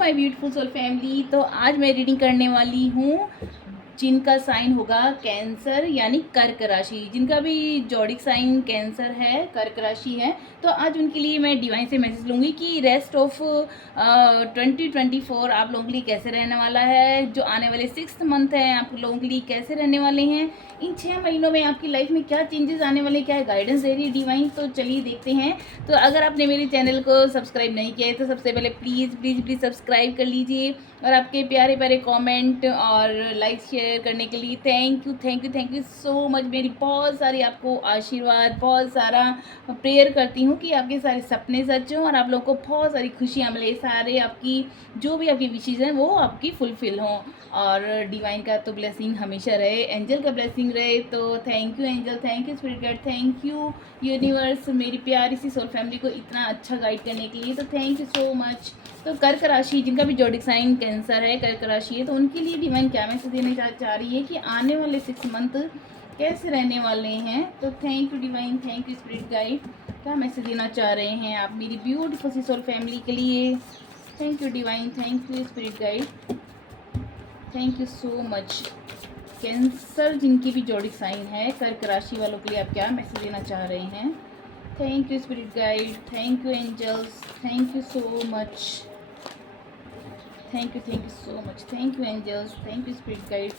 My beautiful soul family. तो आज मैं रीडिंग करने वाली हूँ जिनका साइन होगा कैंसर यानी कर्क राशि। जिनका भी जॉडिक साइन कैंसर है, कर्क राशि है, तो आज उनके लिए मैं डिवाइन से मैसेज लूँगी कि रेस्ट ऑफ 2024 आप लोगों के लिए कैसे रहने वाला है। जो आने वाले 6th मंथ है आप लोगों के लिए कैसे रहने वाले हैं। इन 6 महीनों में आपकी लाइफ में क्या चेंजेस आने वाले, क्या गाइडेंस दे रही है डिवाइन। तो चलिए देखते हैं। तो अगर आपने मेरे चैनल को सब्सक्राइब नहीं किया है तो सबसे पहले प्लीज़ प्लीज़ प्लीज़ सब्सक्राइब कर लीजिए। और आपके प्यारे प्यारे कमेंट और लाइक शेयर करने के लिए thank you thank you thank you so much. मेरी बहुत सारी आपको आशीर्वाद, बहुत सारा प्रेयर करती हूँ कि आपके सारे सपने सच हों और आप लोगों को बहुत सारी खुशियाँ मिले। सारे आपकी जो भी आपकी विशेज़ हैं वो आपकी फुलफ़िल हों और डिवाइन का तो ब्लेसिंग हमेशा रहे, एंजल का ब्लेसिंग रहे। तो thank you angel, thank you spirit guide, thank you universe मेरी प्यारी सी सोल फैमिली को इतना अच्छा गाइड करने के लिए। तो थैंक यू सो मच। तो कर्क राशि जिनका भी जॉडिक साइन कैंसर है, कर्क राशि है, तो उनके लिए डिवाइन क्या मैसेज देने चाह रही है कि आने वाले 6 मंथ कैसे रहने वाले हैं। तो thank you divine, thank you spirit guide, क्या मैसेज देना चाह रहे हैं आप मेरी ब्यूटीफुल सी सोल फैमिली के लिए। Thank you divine, thank you spirit guide, thank you so much. Cancer जिनकी भी जॉडिक साइन है, कर्क राशि वालों के लिए आप क्या मैसेज देना चाह रहे हैं। Thank you spirit guide, thank you angels, thank you so much, thank you so much, thank you angels, thank you spirit guide.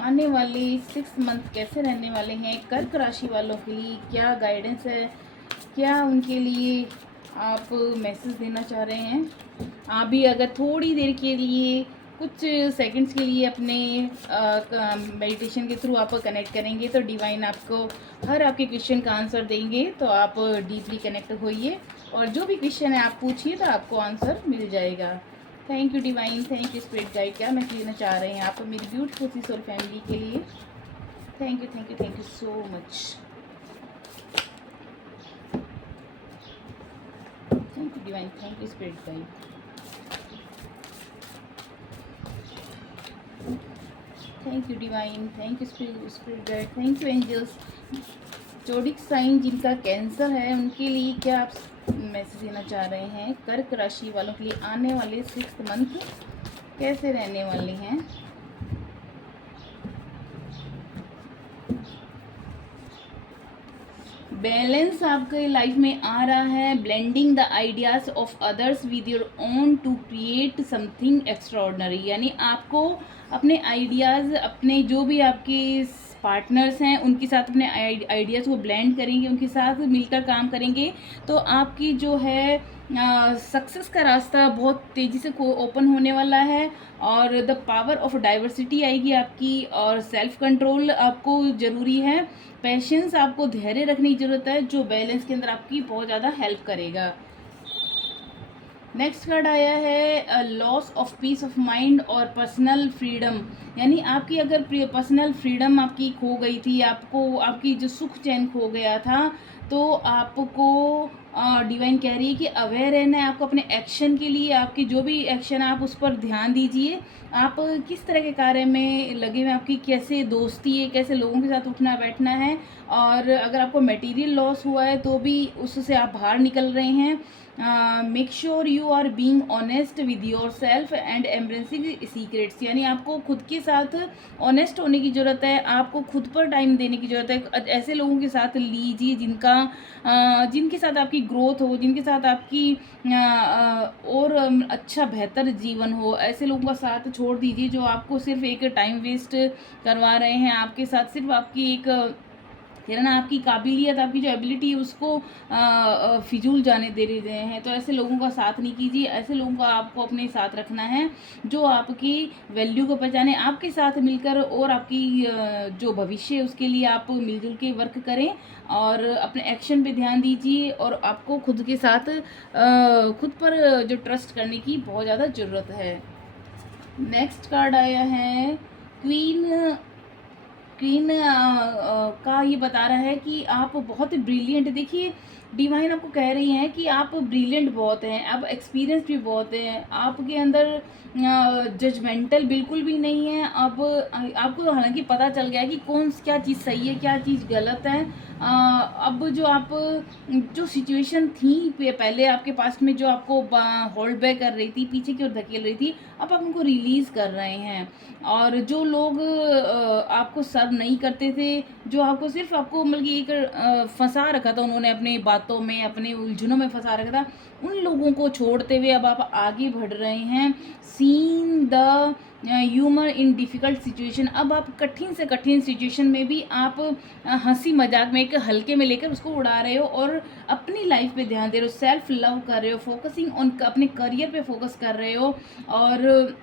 आने वाले 6 मंथ कैसे रहने वाले हैं कर्क राशि वालों के लिए, क्या गाइडेंस है, क्या उनके लिए आप मैसेज देना चाह रहे हैं। आप भी अगर थोड़ी देर के लिए, कुछ सेकंड्स के लिए अपने मेडिटेशन के थ्रू आप कनेक्ट करेंगे तो डिवाइन आपको हर आपके क्वेश्चन का आंसर देंगे। तो आप डीपली कनेक्ट होइए और जो भी क्वेश्चन है आप पूछिए तो आपको आंसर मिल जाएगा। Thank you divine, thank you spirit guide, क्या मैसेज देना चाह रहे हैं आप मेरी ब्यूटीफुल सी सोल फैमिली के लिए। Thank you so much. Thank you divine, thank you spirit guide, thank you divine, thank you spirit guide, thank you angels. Zodiac sign जिनका कैंसर है उनके लिए क्या आप मैसेज देना चाह रहे हैं। कर्क राशि वालों के लिए आने वाले 6 मंथ कैसे रहने वाले हैं। बैलेंस आपके लाइफ में आ रहा है। Blending the ideas of others with your own to create something extraordinary, यानी आपको अपने आइडियाज़, अपने जो भी आपके पार्टनर्स हैं उनके साथ अपने आइडियाज़ को ब्लेंड करेंगे, उनके साथ मिलकर काम करेंगे तो आपकी जो है सक्सेस का रास्ता बहुत तेज़ी से ओपन होने वाला है। और द पावर ऑफ डाइवर्सिटी आएगी आपकी, और सेल्फ कंट्रोल आपको ज़रूरी है। पेशेंस, आपको धैर्य रखने की ज़रूरत है जो बैलेंस के अंदर आपकी बहुत ज़्यादा हेल्प करेगा। नेक्स्ट कार्ड आया है loss of peace of mind और पर्सनल फ्रीडम, यानी आपकी अगर पर्सनल फ्रीडम आपकी खो गई थी, आपको आपकी जो सुख चैन खो गया था, तो आपको डिवाइन कह रही है कि अवेयर रहना है आपको अपने एक्शन के लिए। आपकी जो भी एक्शन है आप उस पर ध्यान दीजिए। आप किस तरह के कार्य में लगे हुए, आपकी कैसे दोस्ती है, कैसे लोगों के साथ उठना बैठना है। और अगर आपको मटेरियल लॉस हुआ है तो भी उससे आप बाहर निकल रहे हैं। Make sure you are being honest with your self and embracing secrets, यानी आपको खुद के साथ ऑनेस्ट होने की ज़रूरत है, आपको खुद पर टाइम देने की ज़रूरत है। ऐसे लोगों के साथ लीजिए जिनके साथ आपकी ग्रोथ हो, जिनके साथ आपकी और अच्छा बेहतर जीवन हो। ऐसे लोगों का साथ छोड़ दीजिए जो आपको सिर्फ एक टाइम वेस्ट करवा रहे हैं, आपके साथ सिर्फ आपकी एक है ना, आपकी काबिलियत, आपकी जो एबिलिटी है उसको फिजूल जाने दे रहे हैं। तो ऐसे लोगों का साथ नहीं कीजिए। ऐसे लोगों को आपको अपने साथ रखना है जो आपकी वैल्यू को पहचाने, आपके साथ मिलकर, और आपकी जो भविष्य है उसके लिए आप मिलजुल के वर्क करें और अपने एक्शन पे ध्यान दीजिए। और आपको खुद के साथ खुद पर जो ट्रस्ट करने की बहुत ज़्यादा ज़रूरत है। नेक्स्ट कार्ड आया है क्वीन का ये बता रहा है कि आप बहुत ब्रिलियंट, देखिए डिवाइन आपको कह रही हैं कि आप ब्रिलियंट बहुत हैं, आप एक्सपीरियंस भी बहुत हैं, आपके अंदर जजमेंटल बिल्कुल भी नहीं है। अब आपको हालांकि पता चल गया है कि कौन क्या चीज़ सही है, क्या चीज़ गलत है। अब जो आप जो सिचुएशन थी पहले आपके पास में, जो आपको होल्ड बैक कर रही थी, पीछे की ओर धकेल रही थी, अब आप उनको रिलीज़ कर रहे हैं। और जो लोग आपको सर्व नहीं करते थे, जो आपको सिर्फ आपको मतलब कि एक फंसा रखा था, उन्होंने अपनी बातों में, अपने उलझनों में फंसा रखा था, उन लोगों को छोड़ते हुए अब आप आगे बढ़ रहे हैं। Seen the humour in difficult situation. अब आप कठिन से कठिन सिचुएशन में भी आप हंसी मजाक में एक हल्के में लेकर उसको उड़ा रहे हो और अपनी लाइफ पे ध्यान दे रहे हो, सेल्फ लव कर रहे हो, फोकसिंग ऑन अपने करियर पे फोकस कर रहे हो। और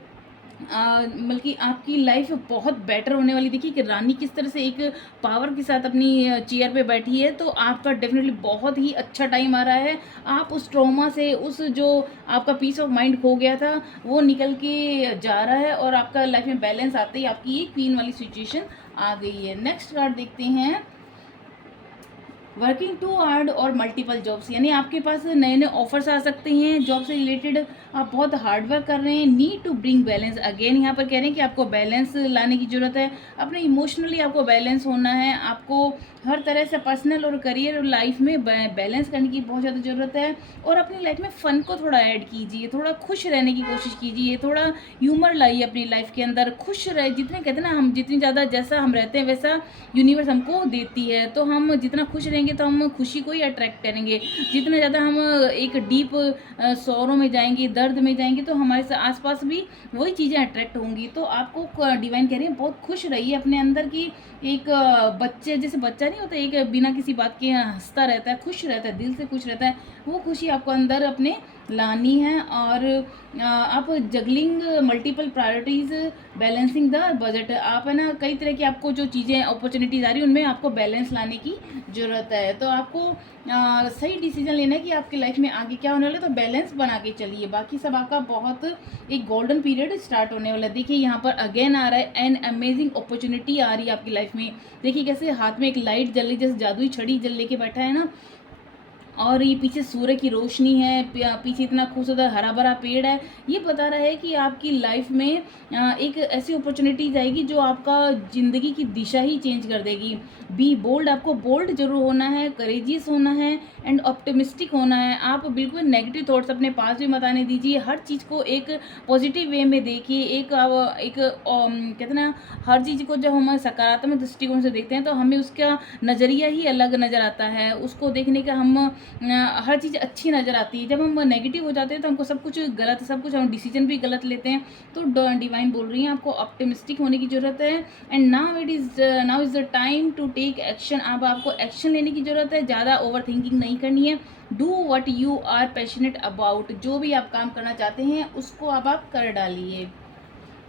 बल्कि आपकी लाइफ बहुत बेटर होने वाली। देखिए कि रानी किस तरह से एक पावर के साथ अपनी चेयर पे बैठी है, तो आपका डेफिनेटली बहुत ही अच्छा टाइम आ रहा है। आप उस ट्रॉमा से, उस जो आपका पीस ऑफ माइंड खो गया था, वो निकल के जा रहा है और आपका लाइफ में बैलेंस आते ही आपकी ये क्वीन वाली सिचुएशन आ गई है। नेक्स्ट कार्ड देखते हैं, वर्किंग टू हार्ड और मल्टीपल जॉब्स, यानी आपके पास नए नए ऑफर्स आ सकते हैं जॉब से रिलेटेड। आप बहुत हार्ड वर्क कर रहे हैं। Need to bring balance, again यहाँ पर कह रहे हैं कि आपको बैलेंस लाने की ज़रूरत है। अपने इमोशनली आपको बैलेंस होना है, आपको हर तरह से पर्सनल और करियर और लाइफ में बैलेंस करने की बहुत ज़्यादा ज़रूरत है। और अपनी लाइफ में फ़न को थोड़ा ऐड कीजिए, थोड़ा खुश रहने की कोशिश कीजिए, थोड़ा ह्यूमर लाइए अपनी लाइफ के अंदर, खुश रहे। जितने कहते हैं ना, हम जितनी ज़्यादा जैसा हम रहते हैं वैसा यूनिवर्स हमको देती है, तो हम जितना खुश रहेंगे तो हम खुशी को ही अट्रैक्ट करेंगे। जितना ज़्यादा हम एक डीप सौरों में जाएंगे, दर्द में जाएंगे, तो हमारे आसपास भी वही चीज़ें अट्रैक्ट होंगी। तो आपको डिवाइन कह रही है बहुत खुश रहिए अपने अंदर की। एक बच्चे जैसे, बच्चा नहीं होता एक बिना किसी बात के हंसता रहता है, खुश रहता है, दिल से खुश रहता है, वो खुशी आपको अंदर अपने लानी है। और आप juggling multiple priorities, balancing the budget, आप है ना कई तरह की आपको जो चीज़ें अपॉर्चुनिटीज़ आ रही है उनमें आपको बैलेंस लाने की ज़रूरत है। तो आपको सही डिसीजन लेना है कि आपकी लाइफ में आगे क्या होने वाला है, तो बैलेंस बना के चलिए। बाकी सब आपका बहुत एक गोल्डन पीरियड स्टार्ट होने वाला है। देखिए यहाँ पर अगेन आ रहा है, एन अमेजिंग अपॉर्चुनिटी आ रही है आपकी लाइफ में। देखिए कैसे हाथ में एक लाइट जल रही, जैसे जादुई छड़ी जल लेके बैठा है ना, और ये पीछे सूर्य की रोशनी है, पीछे इतना खूबसूरत हरा भरा पेड़ है। ये बता रहा है कि आपकी लाइफ में एक ऐसी अपॉर्चुनिटीज आएगी जो आपका ज़िंदगी की दिशा ही चेंज कर देगी। बी बोल्ड, आपको बोल्ड जरूर होना है, करेजियस होना है एंड ऑप्टिमिस्टिक होना है। आप बिल्कुल नेगेटिव थॉट्स अपने पास भी मत आने दीजिए। हर चीज़ को एक पॉजिटिव वे में देखिए। एक कहते हैं ना, हर चीज़ को जब हम सकारात्मक दृष्टिकोण से देखते हैं तो हमें उसका नज़रिया ही अलग नज़र आता है। उसको देखने का हम हर चीज़ अच्छी नज़र आती है। जब हम नेगेटिव हो जाते हैं तो हमको सब कुछ गलत, सब कुछ हम डिसीजन भी गलत लेते हैं। तो डिवाइन बोल रही हैं आपको ऑप्टिमिस्टिक होने की ज़रूरत है। And now is the time to take action. अब आपको एक्शन लेने की ज़रूरत है, ज़्यादा ओवर थिंकिंग नहीं करनी है। Do what you are passionate about, जो भी आप काम करना चाहते हैं उसको अब आप कर डालिए।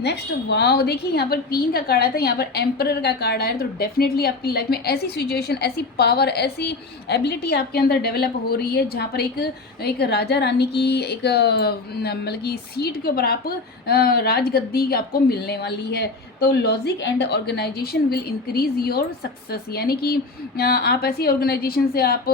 नेक्स्ट, वाव, देखिए यहाँ पर क्वीन का कार्ड आया था, यहाँ पर एम्परर का कार्ड आया। तो डेफिनेटली आपकी लाइफ में ऐसी सिचुएशन, ऐसी पावर, ऐसी एबिलिटी आपके अंदर डेवलप हो रही है जहाँ पर एक राजा रानी की एक मतलब कि सीट के ऊपर आप राजगद्दी आपको मिलने वाली है। तो logic and organisation will increase your success, यानी कि आप ऐसी ऑर्गेनाइजेशन से आप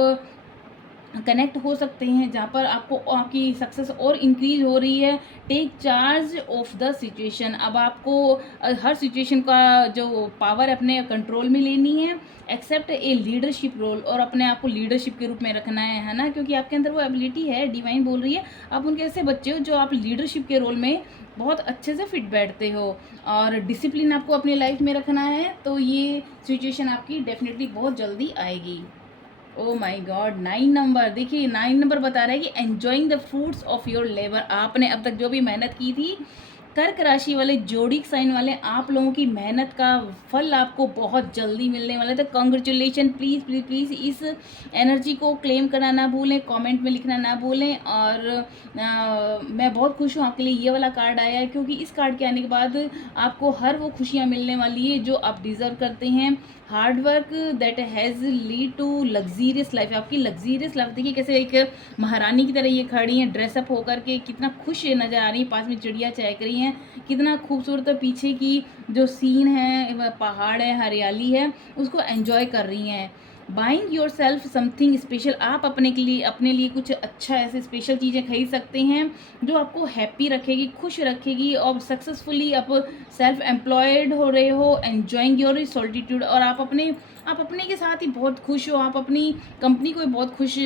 कनेक्ट हो सकते हैं जहाँ पर आपको आपकी सक्सेस और इंक्रीज हो रही है। Take charge of the situation, अब आपको हर सिचुएशन का जो पावर अपने कंट्रोल में लेनी है। एक्सेप्ट ए लीडरशिप रोल, और अपने आप को लीडरशिप के रूप में रखना है ना, क्योंकि आपके अंदर वो एबिलिटी है। डिवाइन बोल रही है आप उनके ऐसे बच्चे हो जो आप लीडरशिप के रोल में बहुत अच्छे से फिट बैठते हो। और डिसिप्लिन आपको अपनी लाइफ में रखना है, तो ये सिचुएशन आपकी डेफिनेटली बहुत जल्दी आएगी। ओ माई गॉड, 9 नंबर, देखिए 9 नंबर बता रहा है कि enjoying the fruits of your labour. आपने अब तक जो भी मेहनत की थी, कर्क राशि वाले, जोडिक साइन वाले, आप लोगों की मेहनत का फल आपको बहुत जल्दी मिलने वाला है। तो कॉन्ग्रेचुलेशन, प्लीज़ प्लीज़ प्लीज़ इस एनर्जी को क्लेम करना ना भूलें, कमेंट में लिखना ना भूलें। और मैं बहुत खुश हूँ आपके लिए ये वाला कार्ड आया है, क्योंकि इस कार्ड के आने के बाद आपको हर वो खुशियाँ मिलने वाली है जो आप डिज़र्व करते हैं। Hard work that has lead to luxurious life, आपकी लग्जीरियस लाइफ। देखिए कैसे एक महारानी की तरह ये खड़ी हैं, ड्रेसअप होकर के, कितना खुश नज़र आ रही है, पास में चिड़िया चहक रही हैं, कितना खूबसूरत पीछे की जो सीन है, पहाड़ है, हरियाली है, उसको एंजॉय कर रही हैं। Buying your self something special, आप अपने लिए कुछ अच्छा ऐसे स्पेशल चीज़ें खरीद सकते हैं जो आपको हैप्पी रखेगी, खुश रखेगी, और सक्सेसफुली आप सेल्फ एम्प्लॉयड हो रहे हो, एन्जॉइंग योर सॉलिट्यूड, और आप अपने के साथ ही बहुत खुश हो, आप अपनी कंपनी को भी बहुत खुश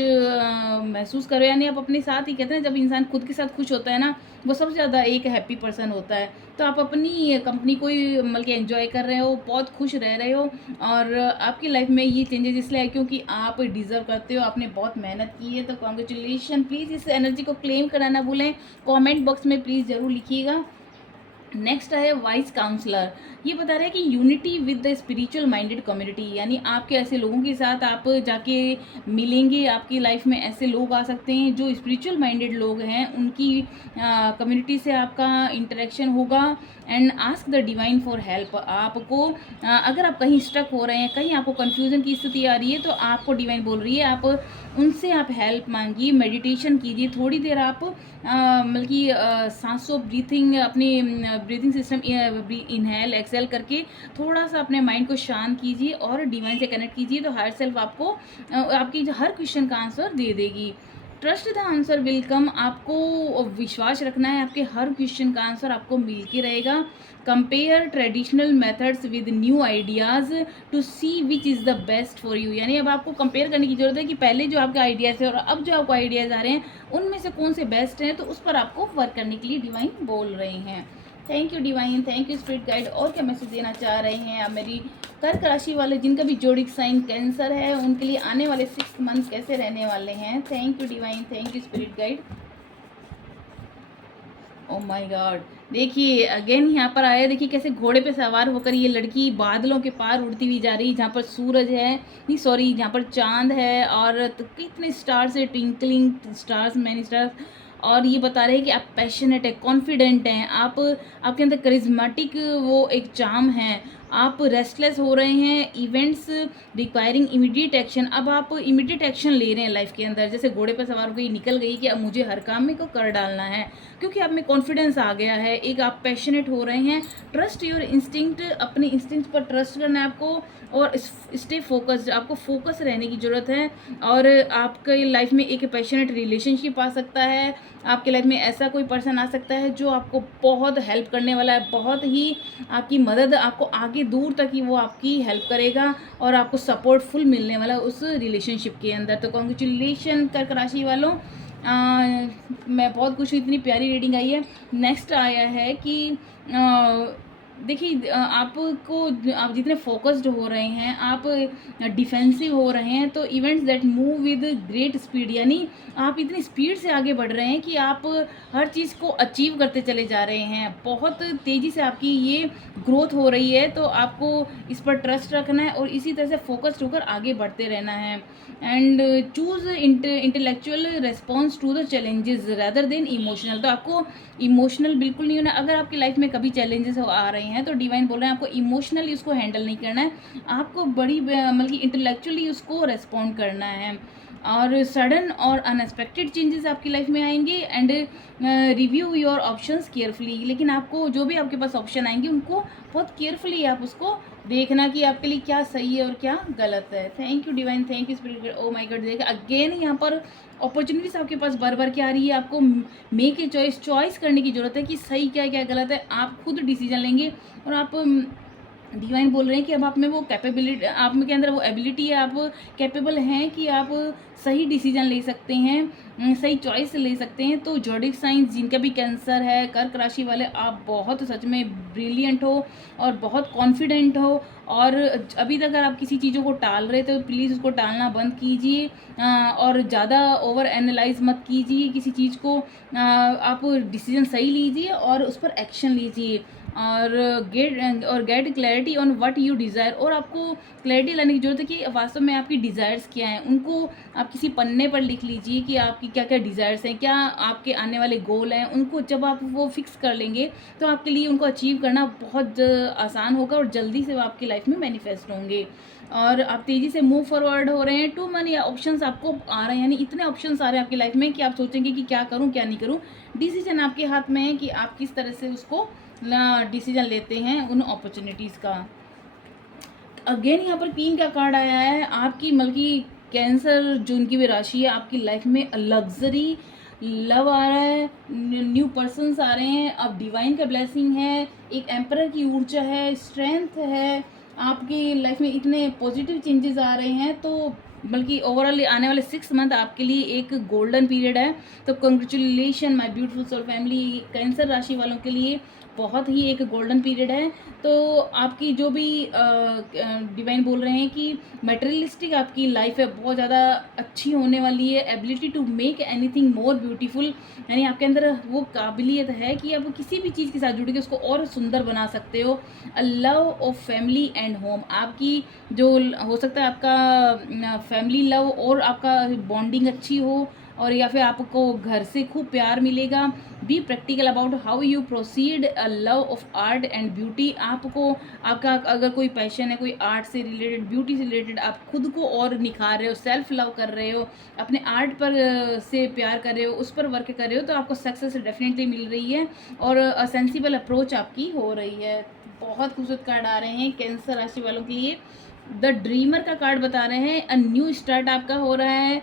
महसूस करो। यानी आप अपने साथ ही, कहते हैं जब इंसान खुद के साथ खुश होता है ना, वो सबसे ज़्यादा एक हैप्पी पर्सन होता है। तो आप अपनी कंपनी को ही बल्कि एंजॉय कर रहे हो, बहुत खुश रह रहे हो, और आपकी लाइफ में ये चेंजेस इसलिए आए क्योंकि आप डिज़र्व करते हो, आपने बहुत मेहनत की है। तो कॉन्ग्रेचुलेशन, प्लीज़ इस एनर्जी को क्लेम करना ना भूलें, कमेंट बॉक्स में प्लीज़ ज़रूर लिखिएगा। नेक्स्ट है वाइस काउंसलर। ये बता रहा है कि unity with the spiritual minded community, यानी आपके ऐसे लोगों के साथ आप जाके मिलेंगे, आपकी लाइफ में ऐसे लोग आ सकते हैं जो स्पिरिचुअल माइंडेड लोग हैं, उनकी कम्युनिटी से आपका इंटरेक्शन होगा। And ask the divine for help, आपको अगर आप कहीं स्टक हो रहे हैं, कहीं आपको कन्फ्यूज़न की स्थिति आ रही है, तो आपको डिवाइन बोल रही है आप उनसे आप हेल्प मांगिए, मेडिटेशन कीजिए, थोड़ी देर आप मतलब कि सांसों ब्रीथिंग, अपनी ब्रीथिंग सिस्टम इनहेल एक्सेल करके थोड़ा सा अपने माइंड को शांत कीजिए और डिवाइन से कनेक्ट कीजिए। तो हायर सेल्फ आपको आपकी हर क्वेश्चन का आंसर दे देगी। Trust the answer will come, आपको विश्वास रखना है, आपके हर क्वेश्चन का आंसर आपको मिल के रहेगा। Compare traditional methods with new ideas to see which is the best for you, यानी अब आपको कंपेयर करने की ज़रूरत है कि पहले जो आपके आइडियाज़ है और अब जो आपको आइडियाज़ आ रहे हैं उनमें से कौन से बेस्ट हैं, तो उस पर आपको वर्क करने के लिए डिवाइन बोल रहे हैं। Thank you divine, thank you spirit guide. और क्या मैसेज देना चाह रहे हैं आप मेरी कर्क राशि वाले जिनका भी जोडिक साइन कैंसर है, उनके लिए आने वाले 6 मंथ कैसे रहने वाले हैं? Thank you divine, thank you spirit guide. Oh my God, देखिए अगेन यहाँ पर आया, देखिए कैसे घोड़े पे सवार होकर ये लड़की बादलों के पार उड़ती हुई जा रही है, जहाँ पर सूरज है, नहीं सॉरी, जहाँ पर चांद है, और तो कितने स्टार्स है, ट्विंकलिंग स्टार्स, मैनी स्टार्स। और ये बता रहे हैं कि आप पैशनेट है, कॉन्फिडेंट हैं, आप आपके अंदर करिज्मेटिक वो एक चार्म है, आप रेस्टलेस हो रहे हैं, इवेंट्स रिक्वायरिंग इमीडिएट एक्शन, अब आप इमीडिएट एक्शन ले रहे हैं लाइफ के अंदर, जैसे घोड़े पर सवार होकर निकल गई कि अब मुझे हर काम में को कर डालना है, क्योंकि आप में कॉन्फिडेंस आ गया है, एक आप पैशनेट हो रहे हैं। ट्रस्ट योर इंस्टिंक्ट, अपने इंस्टिंक्ट पर ट्रस्ट करना है आपको, और स्टे फोकस्ड, आपको फोकस रहने की ज़रूरत है। और आपके लाइफ में एक पैशनेट रिलेशनशिप आ सकता है, आपके लाइफ में ऐसा कोई पर्सन आ सकता है जो आपको बहुत हेल्प करने वाला है, बहुत ही आपकी मदद, आपको आगे दूर तक ही वो आपकी हेल्प करेगा, और आपको सपोर्ट फुल मिलने वाला है उस रिलेशनशिप के अंदर। तो कॉन्ग्रेचुलेशन कर्क राशि वालों, मैं बहुत खुश हूँ, इतनी प्यारी रीडिंग आई है। नेक्स्ट आया है कि देखिए आपको आप जितने फोकस्ड हो रहे हैं, आप डिफेंसिव हो रहे हैं, तो events that move with great speed, यानी आप इतनी स्पीड से आगे बढ़ रहे हैं कि आप हर चीज़ को अचीव करते चले जा रहे हैं, बहुत तेज़ी से आपकी ये ग्रोथ हो रही है। तो आपको इस पर ट्रस्ट रखना है और इसी तरह से फोकस्ड होकर आगे बढ़ते रहना है। And choose intellectual response to the challenges rather than emotional, तो आपको इमोशनल बिल्कुल नहीं होना। अगर आपकी लाइफ में कभी चैलेंजेस आ रहे हैं तो डिवाइन बोल रहे हैं आपको इमोशनली उसको हैंडल नहीं करना है, आपको बड़ी मतलब कि इंटेलेक्चुअली उसको रेस्पॉन्ड करना है। और सडन और अनएक्सपेक्टेड चेंजेस आपकी लाइफ में आएंगे। And review your options carefully, लेकिन आपको जो भी आपके पास ऑप्शन आएंगे उनको बहुत केयरफुली आप उसको देखना कि आपके लिए क्या सही है और क्या गलत है। Thank you divine, thank you spirit. Oh my God, देखिए अगेन यहाँ पर अपॉर्चुनिटीज आपके पास बार बार क्या आ रही है, आपको मेक ए चॉइस करने की ज़रूरत है कि सही क्या है क्या गलत है, आप खुद डिसीजन लेंगे। और आप डिवाइन बोल रहे हैं कि अब आप में वो कैपेबिलिटी, आप में के अंदर वो एबिलिटी है, आप कैपेबल हैं कि आप सही डिसीजन ले सकते हैं, सही चॉइस ले सकते हैं। तो जोडिक साइंस जिनका भी कैंसर है, कर्क राशि वाले, आप बहुत सच में ब्रिलियंट हो और बहुत कॉन्फिडेंट हो। और अभी तक अगर आप किसी चीज़ों को टाल रहे थे तो प्लीज़ उसको टालना बंद कीजिए, और ज़्यादा ओवर एनालाइज मत कीजिए किसी चीज़ को, आप डिसीजन सही लीजिए और उस पर एक्शन लीजिए। और get clarity on what you desire, और आपको क्लैरिटी लाने की ज़रूरत है कि वास्तव में आपकी डिज़ायर्स क्या हैं, उनको आप किसी पन्ने पर लिख लीजिए कि आपकी क्या क्या डिज़ायर्स हैं, क्या आपके आने वाले गोल हैं। उनको जब आप वो फिक्स कर लेंगे तो आपके लिए उनको अचीव करना बहुत आसान होगा और जल्दी से वो आपकी लाइफ में मैनिफेस्ट होंगे। और आप तेज़ी से मूव फॉरवर्ड हो रहे हैं। टू मनी ऑप्शंस आपको आ रहे हैं, यानी इतने ऑप्शंस आ रहे हैं आपकी लाइफ में कि आप सोचेंगे कि क्या करूं क्या नहीं करूं। डिसीजन आपके हाथ में है कि आप किस तरह से उसको डिसीजन लेते हैं उन अपॉर्चुनिटीज़ का। अगेन यहाँ पर क्वीन का कार्ड आया है। आपकी बल्कि कैंसर जो उनकी भी राशि है, आपकी लाइफ में लग्जरी लव आ रहा है, न्यू पर्सन्स आ रहे हैं, अब डिवाइन का ब्लेसिंग है, एक एम्परर की ऊर्जा है, स्ट्रेंथ है, आपकी लाइफ में इतने पॉजिटिव चेंजेस आ रहे हैं। तो बल्कि ओवरऑल आने वाले 6 मंथ आपके लिए एक गोल्डन पीरियड है। तो congratulation my beautiful soul family, cancer राशि वालों के लिए बहुत ही एक गोल्डन पीरियड है। तो आपकी जो भी डिवाइन बोल रहे हैं कि मटेरियलिस्टिक आपकी लाइफ है बहुत ज़्यादा अच्छी होने वाली है, ability to make anything more beautiful, यानी आपके अंदर वो काबिलियत है कि आप किसी भी चीज़ के साथ जुड़ के उसको और सुंदर बना सकते हो। A love of family and home, आपकी जो हो सकता है आपका फैमिली लव और आपका बॉन्डिंग अच्छी हो, और या फिर आपको घर से खूब प्यार मिलेगा। Be practical about how you proceed, a love of art and beauty, आपको आपका अगर कोई पैशन है, कोई आर्ट से रिलेटेड, ब्यूटी से रिलेटेड, आप खुद को और निखार रहे हो, सेल्फ लव कर रहे हो, अपने आर्ट पर से प्यार कर रहे हो, उस पर वर्क कर रहे हो, तो आपको सक्सेस डेफिनेटली मिल रही है और सेंसिबल अप्रोच आपकी हो रही है। बहुत खूबसूरत कार्ड आ रहे हैं कैंसर राशि वालों के लिए। द ड्रीमर का कार्ड बता रहे हैं अ न्यू स्टार्ट आपका हो रहा है।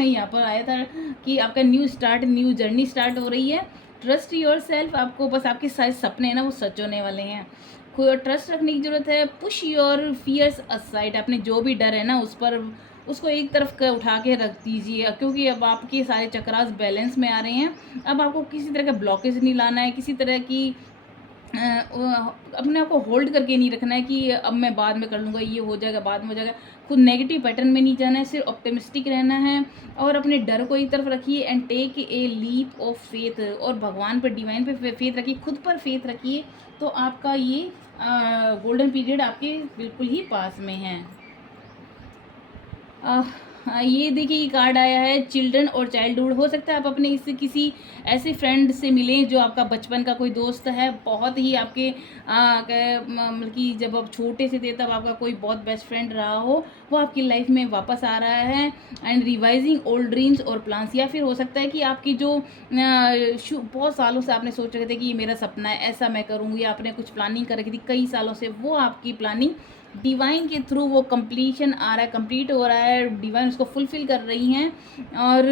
यहाँ पर आया था कि आपका new start, new journey start हो रही है। ट्रस्ट योर सेल्फ, आपको बस आपके सारे सपने हैं ना वो सच होने वाले हैं, कोई ट्रस्ट रखने की ज़रूरत है। पुश योर फियर्स असाइड, अपने जो भी डर है ना उस पर उसको एक तरफ उठा के रख दीजिए, क्योंकि अब आपके सारे चक्रास बैलेंस में आ रहे हैं। अब आपको किसी तरह का ब्लॉकेज नहीं लाना है, किसी तरह की अपने आप को होल्ड करके नहीं रखना है कि अब मैं बाद में कर लूँगा, ये हो जाएगा, बाद में हो जाएगा। खुद नेगेटिव पैटर्न में नहीं जाना है, सिर्फ ऑप्टिमिस्टिक रहना है और अपने डर को एक तरफ रखिए and take a leap of faith, और भगवान पर, डिवाइन पे फेथ रखिए, खुद पर फेथ रखिए। तो आपका ये गोल्डन पीरियड आपके बिल्कुल ही पास में है। ये देखिए ये कार्ड आया है चिल्ड्रन और चाइल्डहुड। हो सकता है आप अपने इससे किसी ऐसे फ्रेंड से मिलें जो आपका बचपन का कोई दोस्त है, बहुत ही आपके मतलब कि जब आप छोटे से थे तब आपका कोई बहुत बेस्ट फ्रेंड रहा हो, वो आपकी लाइफ में वापस आ रहा है। एंड रिवाइजिंग ओल्ड ड्रीम्स और प्लान्स, या फिर हो सकता है कि आपकी जो बहुत सालों से आपने सोच रखे थे कि ये मेरा सपना है, ऐसा मैं करूँगी, या आपने कुछ प्लानिंग कर रखी थी कई सालों से, वो आपकी प्लानिंग डिवाइन के थ्रू वो कंप्लीशन आ रहा है, कंप्लीट हो रहा है, डिवाइन उसको फुलफिल कर रही हैं। और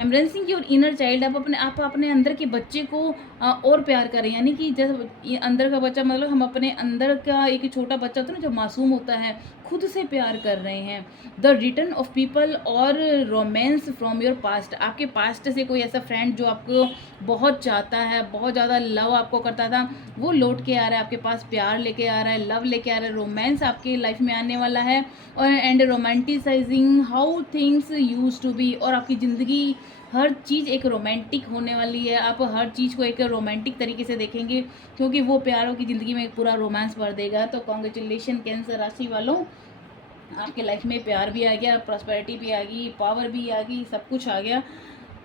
एम्ब्रेसिंग योर इनर चाइल्ड, आप अपने अंदर के बच्चे को और प्यार करें, यानी कि जब ये अंदर का बच्चा, मतलब हम अपने अंदर का एक छोटा बच्चा होता है ना जो मासूम होता है, खुद से प्यार कर रहे हैं। द रिटर्न ऑफ पीपल और रोमांस फ्रॉम योर पास्ट, आपके पास्ट से कोई ऐसा फ्रेंड जो आपको बहुत चाहता है, बहुत ज़्यादा लव आपको करता था, वो लौट के आ रहा है आपके पास, प्यार लेके आ रहा है, लव लेके आ रहा है, रोमांस आपके लाइफ में आने वाला है। और and romanticising how things use to be, और आपकी ज़िंदगी हर चीज़ एक रोमांटिक होने वाली है, आप हर चीज़ को एक रोमांटिक तरीके से देखेंगे, क्योंकि वो प्यारों की ज़िंदगी में एक पूरा रोमांस भर देगा। तो कॉन्ग्रेचुलेशन कैंसर राशि वालों, आपके लाइफ में प्यार भी आ गया, प्रॉस्पेरिटी भी आ गई, पावर भी आ गई, सब कुछ आ गया।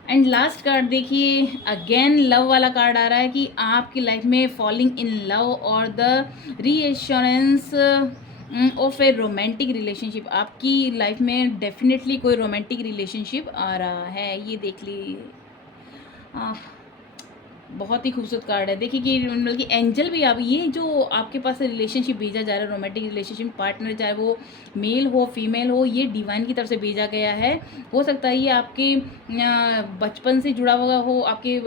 एंड लास्ट कार्ड देखिए, अगेन लव वाला कार्ड आ रहा है कि आपकी लाइफ में फॉलिंग इन लव और the reassurance of A romantic relationship, आपकी लाइफ में डेफिनेटली कोई रोमांटिक रिलेशनशिप आ रहा है, ये देख लीजिए। बहुत ही खूबसूरत कार्ड है। देखिए कि मतलब कि एंजल भी, आप ये जो आपके पास रिलेशनशिप भेजा जा रहा है, रोमांटिक रिलेशनशिप पार्टनर, चाहे वो मेल हो फीमेल हो, ये डिवाइन की तरफ से भेजा गया है। हो सकता है ये आपके बचपन से जुड़ा हुआ हो, आपके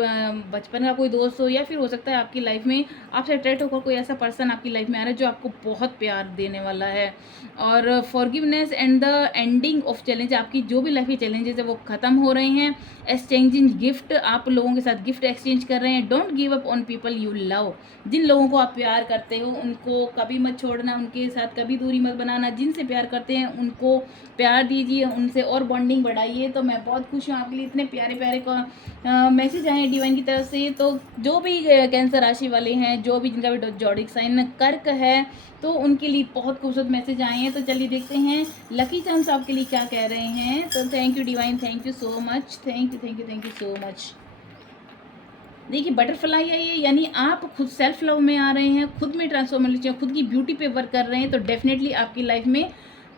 बचपन का कोई दोस्त हो, या फिर हो सकता है आपकी लाइफ में आपसे अट्रैक्ट होकर कोई ऐसा पर्सन आपकी लाइफ में आ रहा है जो आपको बहुत प्यार देने वाला है। और forgiveness and the ending of challenge, आपकी जो भी लाइफ के चैलेंजेस है वो ख़त्म हो रहे हैं। एक्सचेंजिंग गिफ्ट, आप लोगों के साथ गिफ्ट एक्सचेंज कर रहे हैं। Don't give up on people you love, जिन लोगों को आप प्यार करते हो उनको कभी मत छोड़ना, उनके साथ कभी दूरी मत बनाना, जिनसे प्यार करते हैं उनको प्यार दीजिए, उनसे और बॉन्डिंग बढ़ाइए। तो मैं बहुत खुश हूँ, आपके लिए इतने प्यारे प्यारे मैसेज आए हैं डिवाइन की तरफ से। तो जो भी कैंसर राशि वाले हैं, जो भी जिनका भी जॉडिक साइन कर्क है, तो उनके लिए बहुत खूबसूरत मैसेज आए हैं। तो चलिए देखते हैं लकी चार्म्स आपके लिए क्या कह रहे हैं। तो thank you divine, thank you so much, thank you so much. देखिए बटरफ्लाई है ये, यानी आप खुद सेल्फ लव में आ रहे हैं, खुद में ट्रांसफॉर्मेशन, खुद की ब्यूटी पे वर्क कर रहे हैं, तो डेफिनेटली आपकी लाइफ में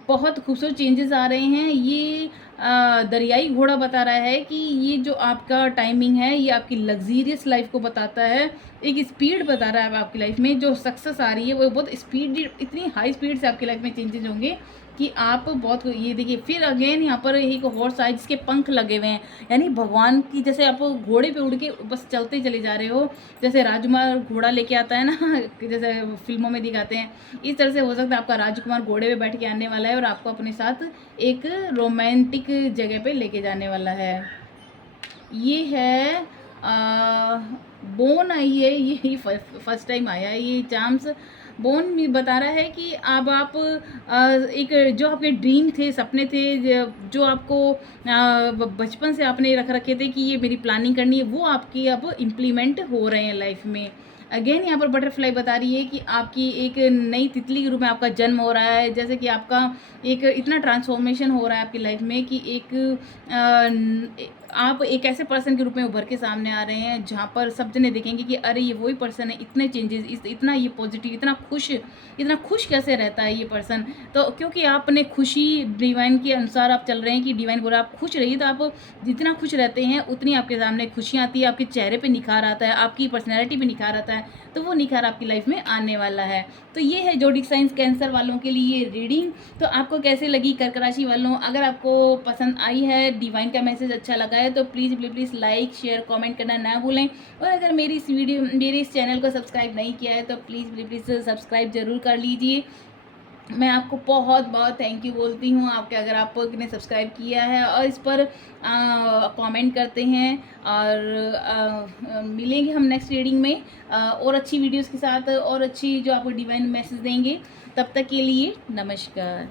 बहुत खूबसूरत चेंजेस आ रहे हैं। ये दरियाई घोड़ा बता रहा है कि ये जो आपका टाइमिंग है ये आपकी लग्जीरियस लाइफ को बताता है। एक स्पीड बता रहा है आपकी लाइफ में जो सक्सेस आ रही है वो बहुत स्पीड, इतनी हाई स्पीड से आपकी लाइफ में चेंजेस होंगे कि आप बहुत, ये देखिए फिर अगेन यहाँ पर एक हॉर्स आए जिसके पंख लगे हुए हैं, यानी भगवान की, जैसे आप घोड़े पे उड़ के बस चलते चले जा रहे हो, जैसे राजकुमार घोड़ा लेके आता है ना जैसे फिल्मों में दिखाते हैं, इस तरह से हो सकता है आपका राजकुमार घोड़े पे बैठ के आने वाला है और आपको अपने साथ एक रोमांटिक जगह पे लेके जाने वाला है। ये है बोन आई है, ये फर्स्ट टाइम आया है ये चांस। बोन भी बता रहा है कि अब आप एक जो आपके ड्रीम थे, सपने थे, जो आपको बचपन से आपने रख रखे थे कि ये मेरी प्लानिंग करनी है, वो आपकी अब इम्प्लीमेंट हो रहे हैं लाइफ में। अगेन यहाँ पर बटरफ्लाई बता रही है कि आपकी एक नई तितली के रूप में आपका जन्म हो रहा है, जैसे कि आपका एक इतना ट्रांसफॉर्मेशन हो रहा है आपकी लाइफ में कि आप एक ऐसे पर्सन के रूप में उभर के सामने आ रहे हैं जहाँ पर सब जने देखेंगे कि अरे ये वही पर्सन है, इतने चेंजेस, इतना ये पॉजिटिव, इतना खुश कैसे रहता है ये पर्सन। तो क्योंकि आपने खुशी डिवाइन के अनुसार आप चल रहे हैं कि डिवाइन बोला आप खुश रहिए, तो आप जितना खुश रहते हैं उतनी आपके सामने खुशियाँ आती है, आपके चेहरे पे निखार आता है, आपकी पर्सनैलिटी पे निखार आता है, तो वो निखार आपकी लाइफ में आने वाला है। तो ये है जोडिक साइंस कैंसर वालों के लिए रीडिंग। तो आपको कैसे लगी कर्क राशि वालों? अगर आपको पसंद आई है, डिवाइन का मैसेज अच्छा लगा है, तो प्लीज़ लाइक शेयर कमेंट करना ना भूलें। और अगर मेरी इस चैनल को सब्सक्राइब नहीं किया है तो प्लीज़ सब्सक्राइब ज़रूर कर लीजिए। मैं आपको बहुत बहुत थैंक यू बोलती हूँ आपके, अगर आपने सब्सक्राइब किया है और इस पर कमेंट करते हैं। और मिलेंगे हम नेक्स्ट रीडिंग में और अच्छी वीडियोस के साथ और अच्छी जो आपको डिवाइन मैसेज देंगे। तब तक के लिए नमस्कार।